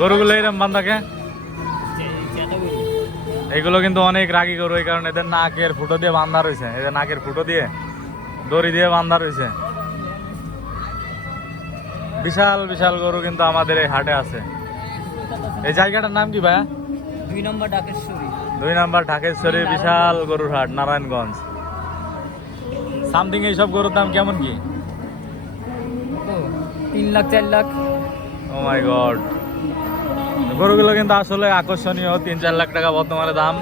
গরুগুলো এরকম বান্ধাকে এইগুলো কিন্তু অনেক রাগী গরু, এই কারণে এদের নাকের ফুটো দিয়ে বান্ধা রয়েছে, এদের নাকের ফুটো দিয়ে দড়ি দিয়ে বান্ধা রয়েছে। বিশাল বিশাল গরু কিন্তু আমাদের এই হাটে আছে। এই জায়গাটার নাম কি ভাইয়া? 2 নম্বর ঢাকেশ্বরী। 2 নম্বর ঢাকেশ্বরী বিশাল গরুর হাট, নারায়ণগঞ্জ। সামথিং এইসব গরুর দাম কেমন কি? 3 লাখ 4 লাখ। ও মাই গড, গরুগুলো কিন্তু আসলে আকর্ষণীয়। 3-4 লাখ টাকা বর্তমানে দাম।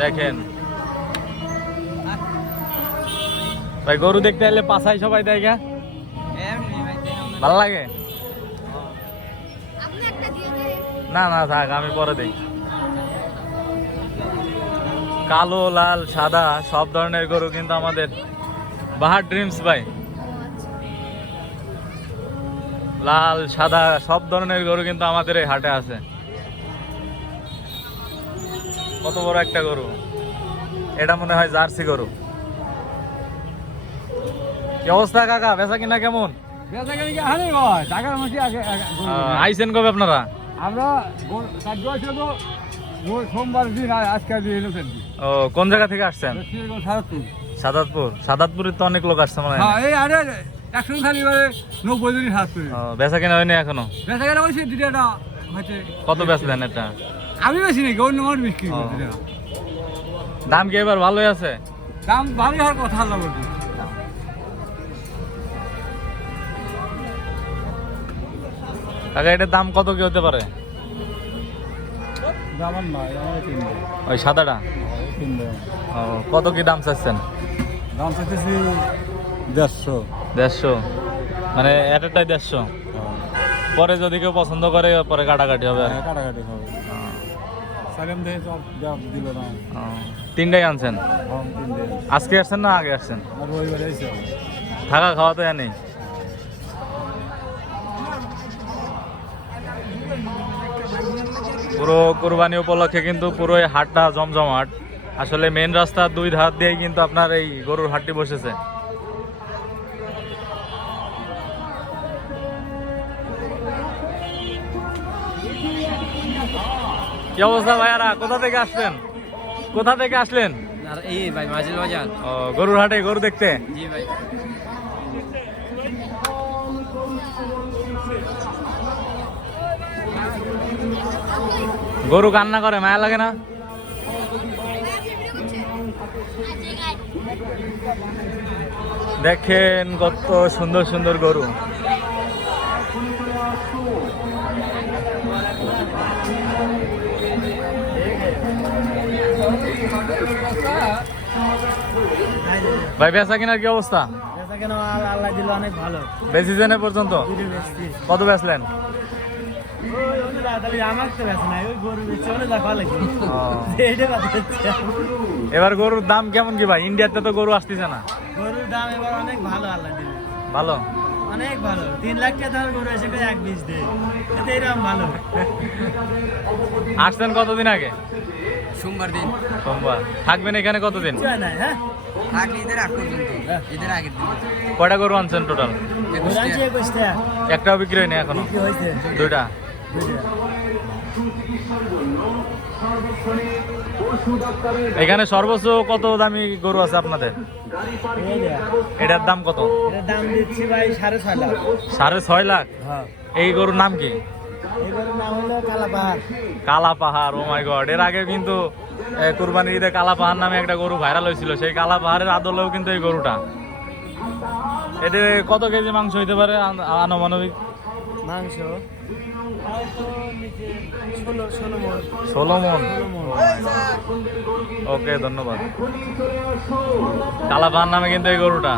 দেখেন ভাই, গরু দেখতে এলে পাছাই সবাই দেয় গা, ভালো লাগে না? না থাক, আমি পরে দিই। কালো, লাল, সাদা সব ধরনের গরু কিন্তু আমাদের বাহার ড্রিমস ভাই। লাল, সাদা সব ধরনের গরু কিন্তু আমাদের এই হাটে আছে। কত বড় একটা গরু, এটা মনে হয় জার্সি গরু। কি অবস্থা কাকা, বেচা কিনা কেমন? আইসেন কবে আপনারা? আমরা সোমবার দিন আজকে ও, কোন জায়গা থেকে আসছেন? সাদাতপুর। সাদাতপুরে তো অনেক লোক আসছে মনে হয়। এই আরে 100 খালি 90 দিন হাত করে। ও, বেচা কিনা হয়নি এখনো? বেচা কেনা হয়েছে দুটা হয়েছে। কত বেচলেন এটা? আমি বেশি নাকি অন্য মানুষ বিক্রি করছি। দাম কি এবার ভালোই আছে? দাম ভালোই হওয়ার কথা আল্লাহ বলছি। কাকা এটার দাম কত কি হতে পারে? ওই সাদাটা ও, কত কি দাম চাচ্ছেন? দাম চাইতেছি 150। 150 মানে এটাটাই 150? পরে যদি কেউ পছন্দ করে পরে কাটাকাটি হবে। কাটাকাটি হবে। সালাম দেয় সব জবাব দিল না। তিনটাই আনছেন? আজকে আসছেন না আগে আসছেন? রবিবারে এসে থাকা খাওয়া তো নেই। পুরো কুরবানি উপলক্ষে কিন্তু পুরো এই হাটটা জমজমাট। আসলে মেন রাস্তার 2 ধার দিয়েই কিন্তু আপনার এই গরুর হাটটি বসেছে। কি অবস্থা ভাইয়ারা, কোথা থেকে আসলেন? কোথা থেকে আসলেন? এই ভাই মাঝিল বাজার। ও, গরুর হাটে গরু দেখতে? জি ভাই। গরু কান্না করে, মায়া লাগে না? দেখেন কত সুন্দর সুন্দর গরু। ভাই বেচা কেনার কি অবস্থা? বেচা কেনা আল্লাহ দিল অনেক ভালো। বেচিছেন এ পর্যন্ত? কত বেচলেন? এবার গরুর দাম কেমন কি ভাই? ইন্ডিয়াতে তো গরু আসতেছে না। গরুর দাম এবার অনেক ভালো আল্লাহ দিল। ভালো, অনেক ভালো। 3 লাখ টাকা দামের গরু এসে 1.20 দেয়, এতে এরকম ভালো। আসছেন কতদিন আগে? সোমবার দিন। সোমবার। থাকবেন এখানে কতদিন? হ্যাঁ থাকি ঈদের আগ পর্যন্ত। ঈদের আগের দিন। কয়টা গরু আনছেন টোটাল? 21টা। একটাও বিক্রি হয়নি এখনো? বিক্রি হয়েছে 2টা। এখানে সর্বোচ্চ কত দামি গরু আছে আপনাদের? এটার দাম কত? এটার দাম দিচ্ছি ভাই 6.5 লাখ। 6.5 লাখ? হ্যাঁ। এই গরুর নাম কি? এই গরুর নাম হলো কালা পাহাড়। কালা পাহাড়। ও মাই গড, এর আগে কিন্তু কুরবানির ঈদে কালা পাহাড় নামে একটা গরু ভাইরাল হয়েছিল। সেই কালা পাহাড়ের আদলেও কিন্তু এই গরুটা। এতে কত কেজি মাংস হইতে পারে আনুমানিক? মাংস 16 মণ। ওকে, ধন্যবাদ। কালা পাহাড় নামে কিন্তু এই গরুটা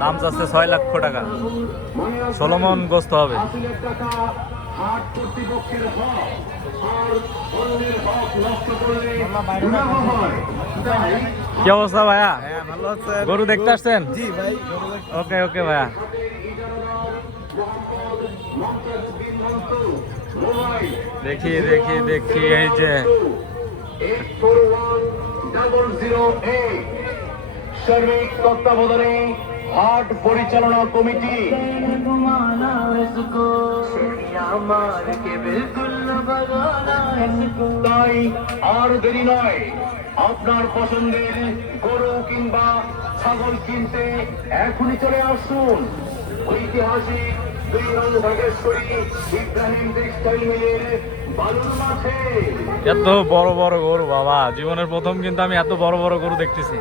দাম চাচ্ছে 6 লক্ষ টাকা। 16 মণ গোস্ত হবে। কি অবস্থা ভাইয়া? গরু দেখতে আসছেন? জি ভাই। ওকে ওকে ভাইয়া। দেখি দেখি দেখি, এই যে সার্বিক তত্ত্বাবধানে হাট পরিচালনা কমিটি তাই আর দেরি নয়, আপনার পছন্দের গরু কিংবা ছাগল কিনতে এখনই চলে আসুন ঐতিহাসিক ভাগেশ্বরী ইব্রাহিম টেক্সটাইল মিলের বালুর মাঠে। এত বড় বড় গরু বাবা, জীবনের প্রথম কিন্তু আমি এত বড় বড় গরু দেখতেছি।